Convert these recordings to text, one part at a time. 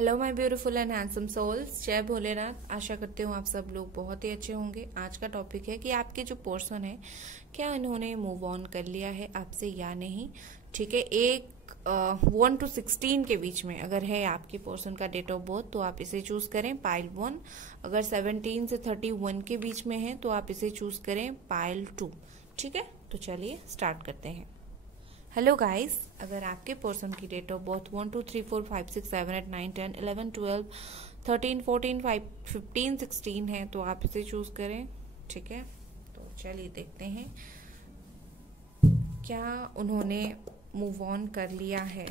Hello my beautiful and handsome souls, जय भोलेनाथ। आशा करती हूँ आप सब लोग बहुत ही अच्छे होंगे। आज का टॉपिक है कि आपके जो पर्सन है क्या इन्होंने मूव ऑन कर लिया है आपसे या नहीं। ठीक है, एक 1 to 16 के बीच में अगर है आपके पर्सन का डेट ऑफ बर्थ तो आप इसे चूज करें पाइल 1। अगर 17 से 31 के बीच में है तो आप इसे चूज करें पाइल 2। ठीक है, तो चलिए स्टार्ट करते हैं। हेलो गाइस, अगर आपके पर्सन की डेट ऑफ बर्थ 1 2 3 4 5 6 7 8 9 10 11 12 13 14 15 16 है तो आप इसे चूज करें। ठीक है, तो चलिए देखते हैं क्या उन्होंने मूव ऑन कर लिया है।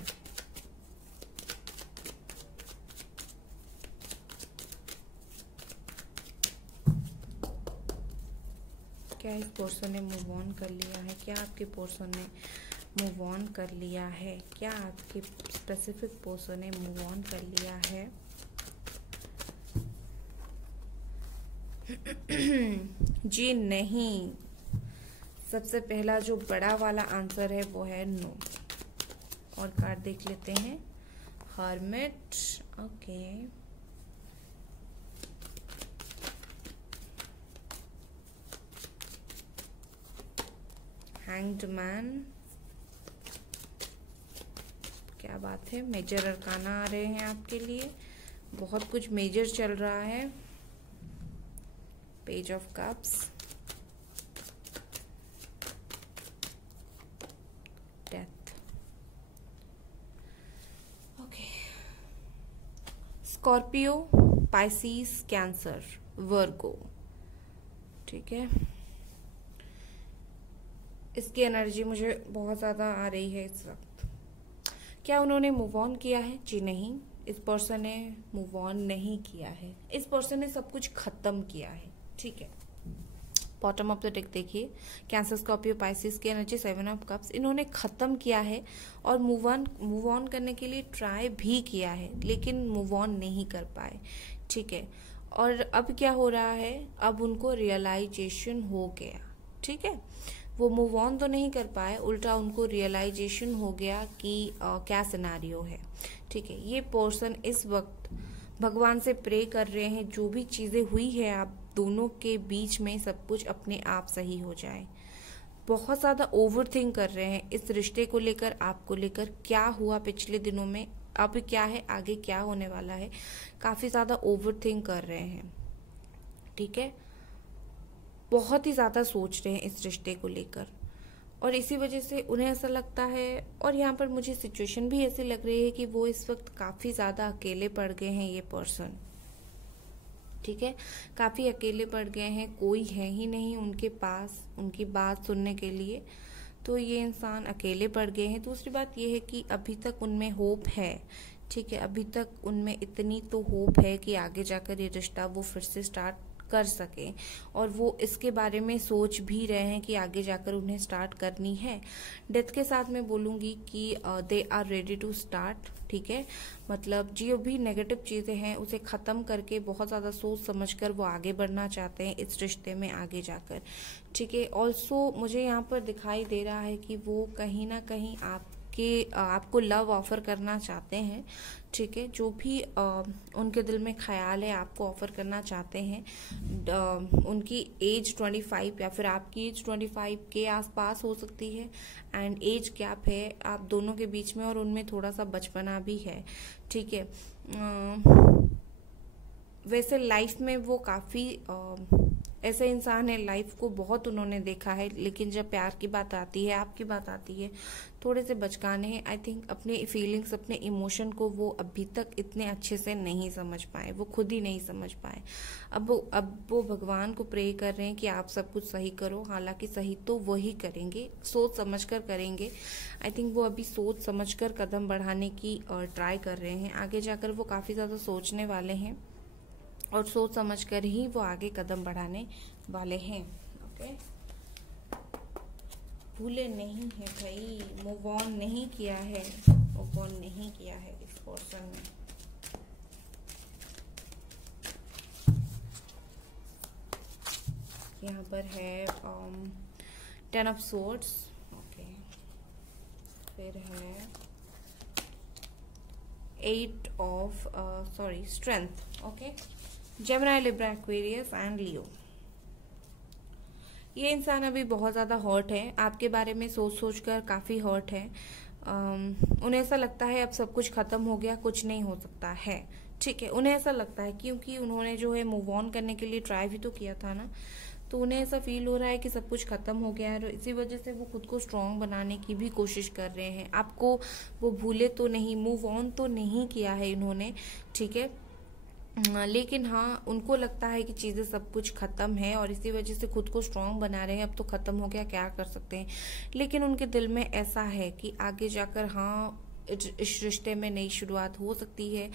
क्या इस पर्सन ने मूव ऑन कर लिया है? क्या आपके पर्सन ने मूव ऑन कर लिया है? क्या आपके स्पेसिफिक पर्सन ने मूव ऑन कर लिया है? जी नहीं। सबसे पहला जो बड़ा वाला आंसर है वो है नो। और कार्ड देख लेते हैं। हर्मिट, ओके, हैंग्ड मैन, क्या बात है। मेजर अरकाना आ रहे हैं आपके लिए, बहुत कुछ मेजर चल रहा है। Page of cups, death, okay, Scorpio, Pisces, Cancer, Virgo. ठीक है, इसकी एनर्जी मुझे बहुत ज्यादा आ रही है इस वक्त। क्या उन्होंने मूव ऑन किया है? जी नहीं, इस पर्सन ने मूव ऑन नहीं किया है। इस पर्सन ने सब कुछ खत्म किया है। ठीक है, बॉटम ऑफ द डेक देखिए, कैंसर, स्कॉर्पियो, पाइसिस की एनर्जी, 7 ऑफ कप्स। इन्होंने खत्म किया है और मूव ऑन करने के लिए ट्राई भी किया है लेकिन मूव ऑन नहीं कर पाए। ठीक है, और अब क्या हो रहा है, अब उनको रियलाइजेशन हो गया। ठीक है, वो मूव ऑन तो नहीं कर पाए, उल्टा उनको रियलाइजेशन हो गया कि क्या सिनेरियो है। ठीक है, ये पर्सन इस वक्त भगवान से प्रे कर रहे हैं जो भी चीजें हुई है आप दोनों के बीच में सब कुछ अपने आप सही हो जाए। बहुत ज्यादा ओवर थिंक कर रहे हैं इस रिश्ते को लेकर, आपको लेकर, क्या हुआ पिछले दिनों में, अब क्या है, आगे क्या होने वाला है। काफी ज्यादा ओवर थिंक कर रहे हैं। ठीक है, बहुत ही ज्यादा सोच रहे हैं इस रिश्ते को लेकर और इसी वजह से उन्हें ऐसा लगता है, और यहाँ पर मुझे सिचुएशन भी ऐसी लग रही है कि वो इस वक्त काफी ज्यादा अकेले पड़ गए हैं ये पर्सन। ठीक है, काफी अकेले पड़ गए हैं, कोई है ही नहीं उनके पास उनकी बात सुनने के लिए, तो ये इंसान अकेले पड़ गए हैं। दूसरी बात ये है कि अभी तक उनमें होप है। ठीक है, अभी तक उनमें इतनी तो होप है कि आगे जाकर ये रिश्ता वो फिर से स्टार्ट कर सके और वो इसके बारे में सोच भी रहे हैं कि आगे जाकर उन्हें स्टार्ट करनी है। डेथ के साथ मैं बोलूंगी कि they are ready to start. ठीक है, मतलब जो भी नेगेटिव चीजें हैं उसे खत्म करके बहुत ज्यादा सोच समझकर वो आगे बढ़ना चाहते हैं इस रिश्ते में आगे जाकर। ठीक है, ऑल्सो मुझे यहाँ पर दिखाई दे रहा है कि वो कहीं ना कहीं आपको लव ऑफर करना चाहते हैं। ठीक है, जो भी उनके दिल में ख्याल है आपको ऑफर करना चाहते हैं। उनकी एज 25 या फिर आपकी एज 25 के आसपास हो सकती है एंड एज गैप है आप दोनों के बीच में और उनमें थोड़ा सा बचपना भी है। ठीक है, वैसे लाइफ में वो काफी ऐसे इंसान है, लाइफ को बहुत उन्होंने देखा है लेकिन जब प्यार की बात आती है, आपकी बात आती है, थोड़े से बचकाने हैं। आई थिंक अपने फीलिंग्स, अपने इमोशन को वो अभी तक इतने अच्छे से नहीं समझ पाए, वो खुद ही नहीं समझ पाए। अब वो भगवान को प्रे कर रहे हैं कि आप सब कुछ सही करो, हालांकि सही तो वही करेंगे, सोच समझ कर करेंगे। आई थिंक वो अभी सोच समझ कर कदम बढ़ाने की ट्राई कर रहे हैं। आगे जाकर वो काफी ज्यादा सोचने वाले हैं और सोच समझकर ही वो आगे कदम बढ़ाने वाले हैं। ओके, भूले नहीं है भाई, मूव ऑन नहीं किया है, मूव ऑन नहीं किया है इस पर्सन ने। यहाँ पर है 10 ऑफ सोर्ड्स, ओके, फिर है eight of strength. Okay, Gemini, Libra, Aquarius and Leo. ये इंसान अभी बहुत ज़्यादा हर्ट है, आपके बारे में सोच सोच कर काफ़ी हर्ट है। उन्हें ऐसा लगता है अब सब कुछ खत्म हो गया, कुछ नहीं हो सकता है। ठीक है, उन्हें ऐसा लगता है क्योंकि उन्होंने जो है मूव ऑन करने के लिए ट्राई भी तो किया था ना, तो उन्हें ऐसा फील हो रहा है कि सब कुछ खत्म हो गया है, और इसी वजह से वो खुद को स्ट्रांग बनाने की भी कोशिश कर रहे हैं। आपको वो भूले तो नहीं, मूव ऑन तो नहीं किया है इन्होंने, ठीक है, लेकिन हाँ उनको लगता है कि चीज़ें सब कुछ ख़त्म है और इसी वजह से खुद को स्ट्रांग बना रहे हैं। अब तो ख़त्म हो गया, क्या कर सकते हैं। लेकिन उनके दिल में ऐसा है कि आगे जाकर हाँ इस रिश्ते में नई शुरुआत हो सकती है,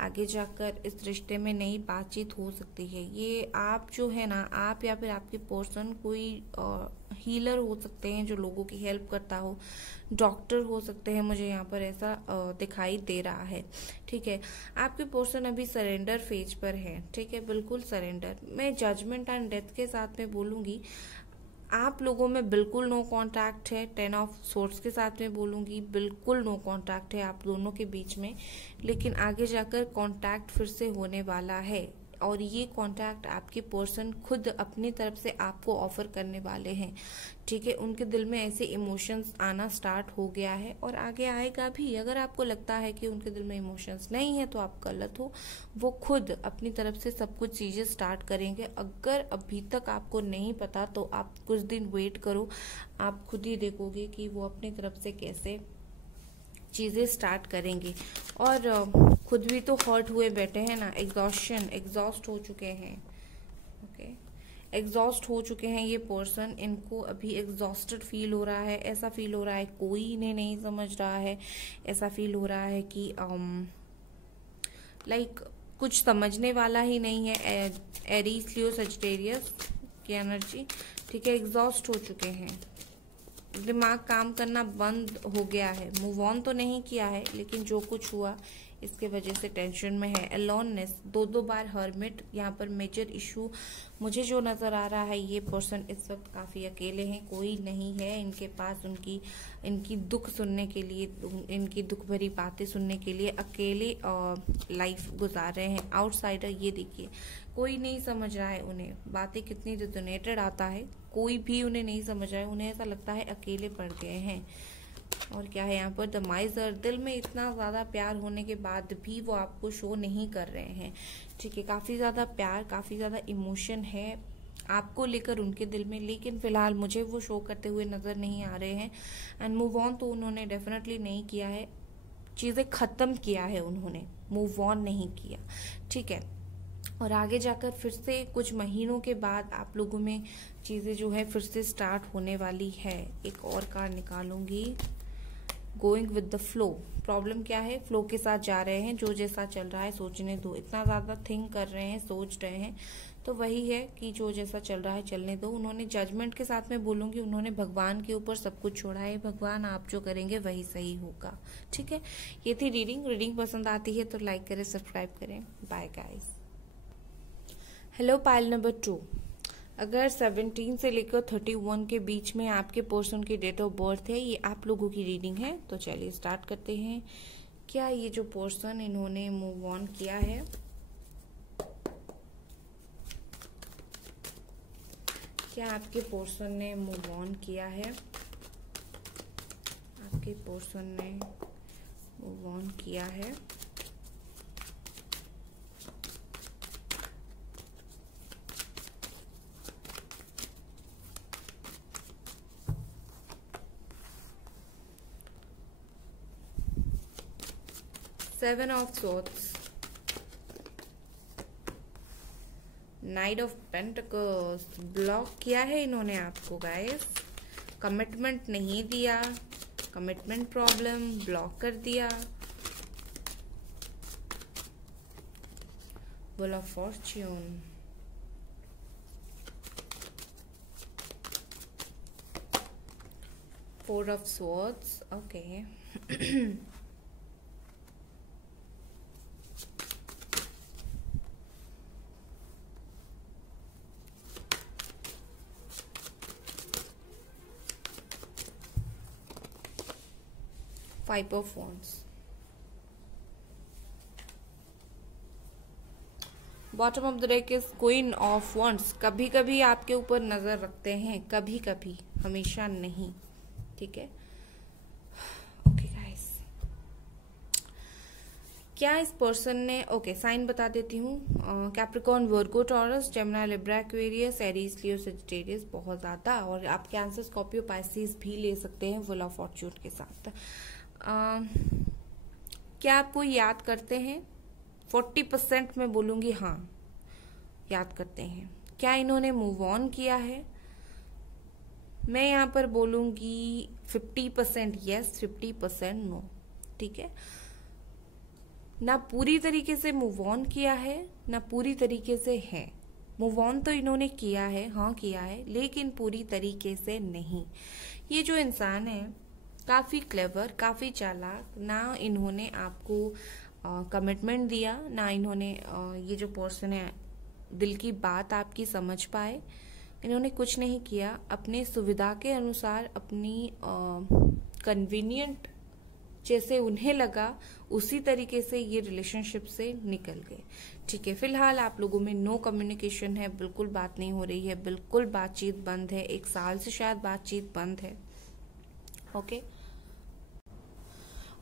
आगे जाकर इस रिश्ते में नई बातचीत हो सकती है। ये आप जो है ना, आप या फिर आपकी पर्सन कोई हीलर हो सकते हैं जो लोगों की हेल्प करता हो, डॉक्टर हो सकते हैं, मुझे यहाँ पर ऐसा दिखाई दे रहा है। ठीक है, आपकी पर्सन अभी सरेंडर फेज पर है। ठीक है, बिल्कुल सरेंडर। मैं जजमेंट एंड डेथ के साथ में बोलूँगी, आप लोगों में बिल्कुल नो कांटेक्ट है। 10 ऑफ सोर्ड्स के साथ में बोलूँगी, बिल्कुल नो कांटेक्ट है आप दोनों के बीच में, लेकिन आगे जाकर कांटेक्ट फिर से होने वाला है और ये कांटेक्ट आपके पर्सन खुद अपनी तरफ से आपको ऑफर करने वाले हैं। ठीक है, उनके दिल में ऐसे इमोशंस आना स्टार्ट हो गया है और आगे आएगा भी। अगर आपको लगता है कि उनके दिल में इमोशंस नहीं है तो आप गलत हो, वो खुद अपनी तरफ से सब कुछ चीज़ें स्टार्ट करेंगे। अगर अभी तक आपको नहीं पता तो आप कुछ दिन वेट करो, आप खुद ही देखोगे कि वो अपनी तरफ से कैसे चीज़ें स्टार्ट करेंगे। और खुद भी तो हर्ट हुए बैठे हैं ना, एग्जॉस्ट हो चुके हैं। ओके, एग्जॉस्ट हो चुके हैं ये पर्सन, इनको अभी एग्जॉस्टेड फील हो रहा है। ऐसा फील हो रहा है कोई इन्हें नहीं समझ रहा है, ऐसा फील हो रहा है कि लाइक कुछ समझने वाला ही नहीं है। एरीज, लियो, सजिटेरियस की एनर्जी। ठीक है, एग्जॉस्ट हो चुके हैं, दिमाग काम करना बंद हो गया है। मूव ऑन तो नहीं किया है, लेकिन जो कुछ हुआ इसके वजह से टेंशन में है। अलोननेस, दो बार हर्मिट, यहाँ पर मेजर इशू मुझे जो नज़र आ रहा है, ये पर्सन इस वक्त काफ़ी अकेले हैं, कोई नहीं है इनके पास इनकी दुख सुनने के लिए, इनकी दुख भरी बातें सुनने के लिए। अकेले लाइफ गुजार रहे हैं। आउटसाइडर, ये देखिए कोई नहीं समझ रहा है उन्हें, बातें कितनी रिजोनेटेड आता है, कोई भी उन्हें नहीं समझ रहा है, उन्हें ऐसा लगता है अकेले पड़ गए हैं। और क्या है यहाँ पर, द माइजर, दिल में इतना ज़्यादा प्यार होने के बाद भी वो आपको शो नहीं कर रहे हैं। ठीक है, काफ़ी ज़्यादा प्यार, काफ़ी ज़्यादा इमोशन है आपको लेकर उनके दिल में, लेकिन फिलहाल मुझे वो शो करते हुए नज़र नहीं आ रहे हैं। एंड मूव ऑन तो उन्होंने डेफिनेटली नहीं किया है, चीज़ें ख़त्म किया है उन्होंने, मूव ऑन नहीं किया। ठीक है, और आगे जाकर फिर से कुछ महीनों के बाद आप लोगों में चीज़ें जो है फिर से स्टार्ट होने वाली है। एक और कार्ड निकालूंगी, going with the flow. Problem क्या है, फ्लो के साथ जा रहे हैं, जो जैसा चल रहा है सोचने दो। इतना ज़्यादा थिंक कर रहे हैं, सोच रहे हैं, तो वही है कि जो जैसा चल रहा है चलने दो। उन्होंने जजमेंट के साथ में बोलूँगी, उन्होंने भगवान के ऊपर सब कुछ छोड़ा है। भगवान आप जो करेंगे वही सही होगा। ठीक है, ये थी रीडिंग पसंद आती है तो लाइक करें, सब्सक्राइब करें। Bye guys. Hello pile number 2, अगर 17 से लेकर 31 के बीच में आपके पर्सन की डेट ऑफ बर्थ है, ये आप लोगों की रीडिंग है। तो चलिए स्टार्ट करते हैं। क्या ये जो पर्सन इन्होंने मूव ऑन किया है, क्या आपके पर्सन ने मूव ऑन किया है, आपके पर्सन ने मूव ऑन किया है। Seven of swords, night of pentacles, block किया है इन्होंने आपको गाइस, कमिटमेंट नहीं दिया, कमिटमेंट प्रॉब्लम, ब्लॉक कर दिया। Wheel of Fortune, four of swords, okay. Five of wands, bottom of the deck is queen of wands. कभी कभी आपके ऊपर नजर रखते हैं, कभी कभी, हमेशा नहीं, ठीक है। ओके गाइस, क्या इस पर्सन ने, ओके साइन बता देती हूँ, Capricorn, Virgo, Taurus, Gemini, Libra, Aquarius, Aries, Leo, Sagittarius, बहुत ज्यादा। और आप कैंसर, स्कॉर्पियो, पाइसिस भी ले सकते हैं व्हील ऑफ फॉर्च्यून के साथ। क्या आपको याद करते हैं? 40% मैं बोलूंगी हाँ, याद करते हैं। क्या इन्होंने मूव ऑन किया है? मैं यहाँ पर बोलूंगी 50% यस, 50% नो, ठीक है। ना पूरी तरीके से मूव ऑन किया है, ना पूरी तरीके से है। मूव ऑन तो इन्होंने किया है, हाँ किया है, लेकिन पूरी तरीके से नहीं। ये जो इंसान है काफी क्लेवर, काफी चालाक। ना इन्होंने आपको कमिटमेंट दिया, ना इन्होंने ये जो पर्सन है दिल की बात आपकी समझ पाए। इन्होंने कुछ नहीं किया, अपने सुविधा के अनुसार, अपनी कन्वीनियंट जैसे उन्हें लगा उसी तरीके से ये रिलेशनशिप से निकल गए, ठीक है। फिलहाल आप लोगों में नो कम्युनिकेशन है, बिल्कुल बात नहीं हो रही है, बिल्कुल बातचीत बंद है, 1 साल से शायद बातचीत बंद है, ओके।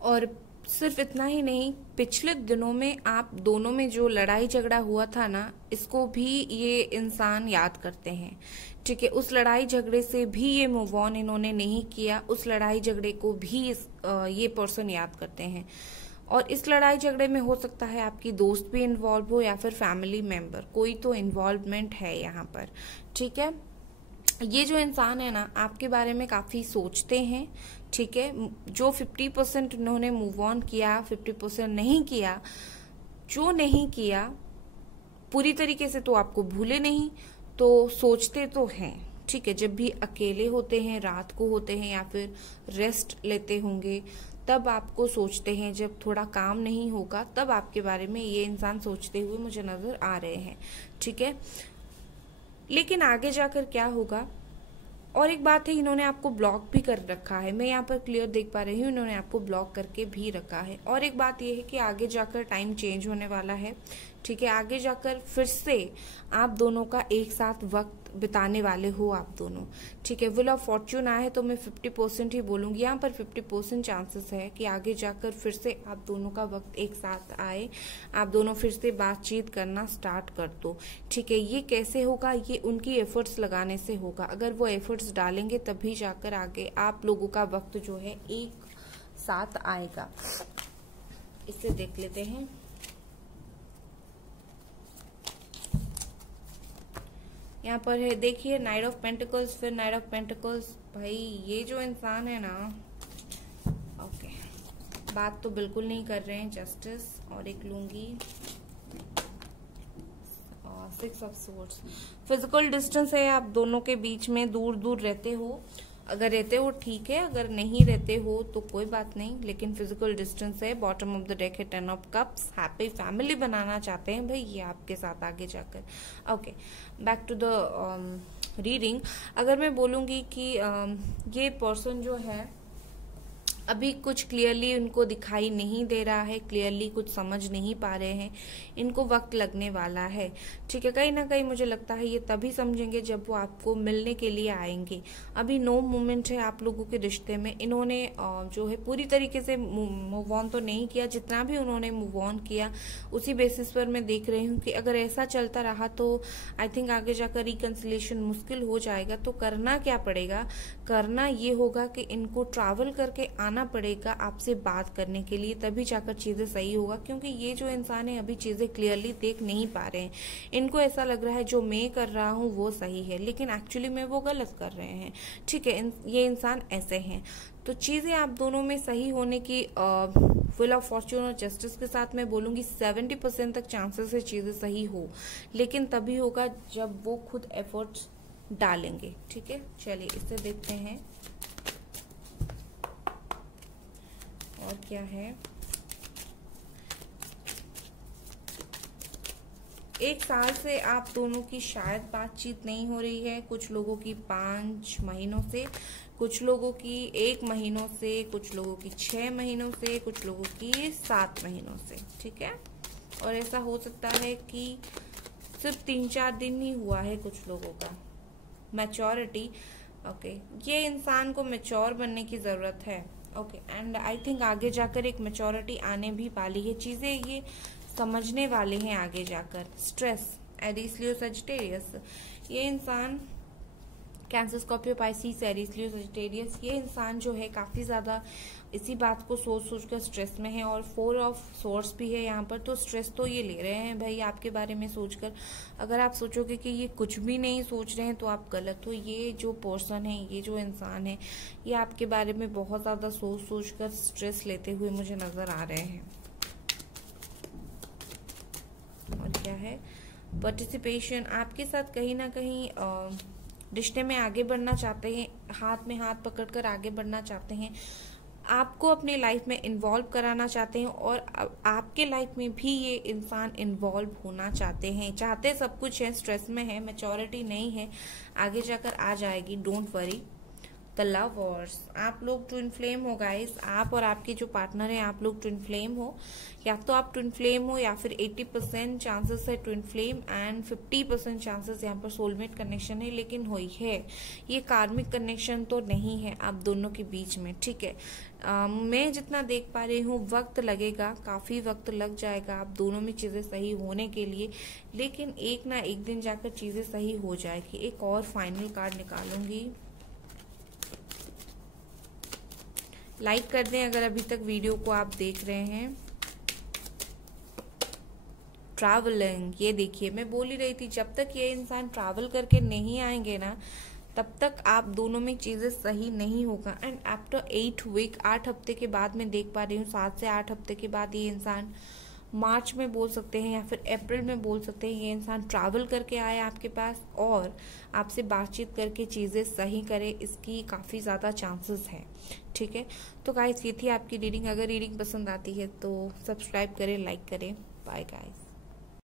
और सिर्फ इतना ही नहीं, पिछले दिनों में आप दोनों में जो लड़ाई झगड़ा हुआ था ना, इसको भी ये इंसान याद करते हैं, ठीक है। उस लड़ाई झगड़े से भी ये मूव ऑन इन्होंने नहीं किया, उस लड़ाई झगड़े को भी ये पर्सन याद करते हैं। और इस लड़ाई झगड़े में हो सकता है आपकी दोस्त भी इन्वॉल्व हो या फिर फैमिली मेंबर, कोई तो इन्वॉल्वमेंट है यहाँ पर, ठीक है। ये जो इंसान है ना, आपके बारे में काफी सोचते हैं, ठीक है। जो 50% उन्होंने मूव ऑन किया, 50% नहीं किया। जो नहीं किया पूरी तरीके से तो आपको भूले नहीं, तो सोचते तो हैं, ठीक है। जब भी अकेले होते हैं, रात को होते हैं या फिर रेस्ट लेते होंगे, तब आपको सोचते हैं। जब थोड़ा काम नहीं होगा तब आपके बारे में ये इंसान सोचते हुए मुझे नजर आ रहे हैं, ठीक है। लेकिन आगे जाकर क्या होगा? और एक बात है, इन्होंने आपको ब्लॉक भी कर रखा है, मैं यहाँ पर क्लियर देख पा रही हूँ, इन्होंने आपको ब्लॉक करके भी रखा है। और एक बात यह है कि आगे जाकर टाइम चेंज होने वाला है, ठीक है। आगे जाकर फिर से आप दोनों का एक साथ वक्त बिताने वाले हो आप दोनों, ठीक है। व्हील ऑफ फॉर्च्यून आया है तो मैं 50% ही बोलूंगी, यहाँ पर 50% चांसेस है कि आगे जाकर फिर से आप दोनों का वक्त एक साथ आए, आप दोनों फिर से बातचीत करना स्टार्ट कर दो, ठीक है। ये कैसे होगा? ये उनकी एफर्ट्स लगाने से होगा। अगर वो एफर्ट्स डालेंगे तभी जाकर आगे आप लोगों का वक्त जो है एक साथ आएगा। इसे देख लेते हैं। यहाँ पर है, देखिए, नाइट ऑफ पेंटिकल्स, फिर नाइट ऑफ पेंटिकल्स। भाई ये जो इंसान है ना, ओके, बात तो बिल्कुल नहीं कर रहे हैं। जस्टिस, और एक लूंगी 6 ऑफ सोर्ड्स। फिजिकल डिस्टेंस है आप दोनों के बीच में, दूर दूर रहते हो। अगर रहते हो ठीक है, अगर नहीं रहते हो तो कोई बात नहीं, लेकिन फिजिकल डिस्टेंस है। बॉटम ऑफ द डेक है 10 ऑफ कप्स। हैप्पी फैमिली बनाना चाहते हैं भाई ये आपके साथ आगे जाकर, okay. Back to the reading. अगर मैं बोलूंगी कि ये पर्सन जो है अभी कुछ क्लियरली उनको दिखाई नहीं दे रहा है, क्लियरली कुछ समझ नहीं पा रहे हैं, इनको वक्त लगने वाला है, ठीक है। कहीं ना कहीं मुझे लगता है ये तभी समझेंगे जब वो आपको मिलने के लिए आएंगे। अभी नो मूवमेंट है आप लोगों के रिश्ते में। इन्होंने जो है पूरी तरीके से मूव ऑन तो नहीं किया, जितना भी उन्होंने मूव ऑन किया उसी बेसिस पर मैं देख रही हूँ कि अगर ऐसा चलता रहा तो आई थिंक आगे जाकर रिकंसिलिएशन मुश्किल हो जाएगा। तो करना क्या पड़ेगा? करना ये होगा कि इनको ट्रैवल करके आना पड़ेगा आपसे बात करने के लिए, तभी जाकर चीजें सही होगा। क्योंकि ये जो इंसान है अभी चीजें क्लियरली देख नहीं पा रहे हैं। इनको ऐसा लग रहा है जो मैं कर रहा हूँ वो सही है, लेकिन एक्चुअली में वो गलत कर रहे हैं, ठीक है। ये इंसान ऐसे हैं। तो चीजें आप दोनों में सही होने की व्हील ऑफ फॉर्च्यून और जस्टिस के साथ मैं बोलूंगी 70% तक चांसेस है चीजें सही हो, लेकिन तभी होगा जब वो खुद एफर्ट्स डालेंगे, ठीक है। चलिए इसे देखते हैं और क्या है। 1 साल से आप दोनों की शायद बातचीत नहीं हो रही है, कुछ लोगों की 5 महीनों से, कुछ लोगों की 1 महीनों से, कुछ लोगों की 6 महीनों से, कुछ लोगों की 7 महीनों से, ठीक है। और ऐसा हो सकता है कि सिर्फ 3-4 दिन ही हुआ है कुछ लोगों का। मैच्योरिटी, ओके, ये इंसान को मैच्योर बनने की जरूरत है। ओके, एंड आई थिंक आगे जाकर एक मैच्योरिटी आने भी वाली है, चीजें ये समझने वाले हैं आगे जाकर। स्ट्रेस, एरीज लियो सजिटेरियस, ये इंसान cancer Scorpio Pisces Aries Leo Sagittarius, ये इंसान जो है काफी ज्यादा इसी बात को सोच सोच कर स्ट्रेस में है, और 4 ऑफ सोर्स भी है यहाँ पर, तो स्ट्रेस तो ये ले रहे हैं भाई आपके बारे में सोचकर। अगर आप सोचोगे कि ये कुछ भी नहीं सोच रहे हैं तो आप गलत हो। ये जो पर्सन है, ये जो इंसान है, ये आपके बारे में बहुत ज्यादा सोच सोच कर स्ट्रेस लेते हुए मुझे नजर आ रहे हैं। और क्या है, पार्टिसिपेशन, आपके साथ कहीं ना कहीं रिश्ते में आगे बढ़ना चाहते हैं, हाथ में हाथ पकड़कर आगे बढ़ना चाहते हैं, आपको अपने लाइफ में इन्वॉल्व कराना चाहते हैं, और आपके लाइफ में भी ये इंसान इन्वॉल्व होना चाहते हैं। चाहते सब कुछ है, स्ट्रेस में है, मैच्योरिटी नहीं है, आगे जाकर आ जाएगी, don't worry. The love Wars, आप लोग ट्विन फ्लेम हो गाइस, आप और आपके जो पार्टनर है आप लोग ट्विन फ्लेम हो, या तो आप ट्विन फ्लेम हो या फिर 80% चांसेस है ट्विन फ्लेम एंड 50% चांसेस यहाँ पर सोलमेट कनेक्शन है, लेकिन हुई है ये कार्मिक कनेक्शन तो नहीं है आप दोनों के बीच में, ठीक है। मैं जितना देख पा रही हूँ वक्त लगेगा, काफी वक्त लग जाएगा आप दोनों में चीजें सही होने के लिए, लेकिन एक ना एक दिन जाकर चीजें सही हो जाएगी। एक और फाइनल कार्ड निकालूंगी। लाइक कर दें अगर अभी तक वीडियो को आप देख रहे हैं। ट्रैवलिंग, ये देखिए मैं बोल ही रही थी, जब तक ये इंसान ट्रैवल करके नहीं आएंगे ना तब तक आप दोनों में चीजें सही नहीं होगा। एंड आफ्टर 8 वीक, 8 हफ्ते के बाद मैं देख पा रही हूँ, 7 से 8 हफ्ते के बाद ये इंसान मार्च में बोल सकते हैं या फिर अप्रैल में बोल सकते हैं, ये इंसान ट्रैवल करके आए आपके पास और आपसे बातचीत करके चीजें सही करे, इसकी काफी ज्यादा चांसेस हैं, ठीक है। तो गाइस ये थी आपकी रीडिंग। अगर रीडिंग पसंद आती है तो सब्सक्राइब करें, लाइक करें। Bye guys.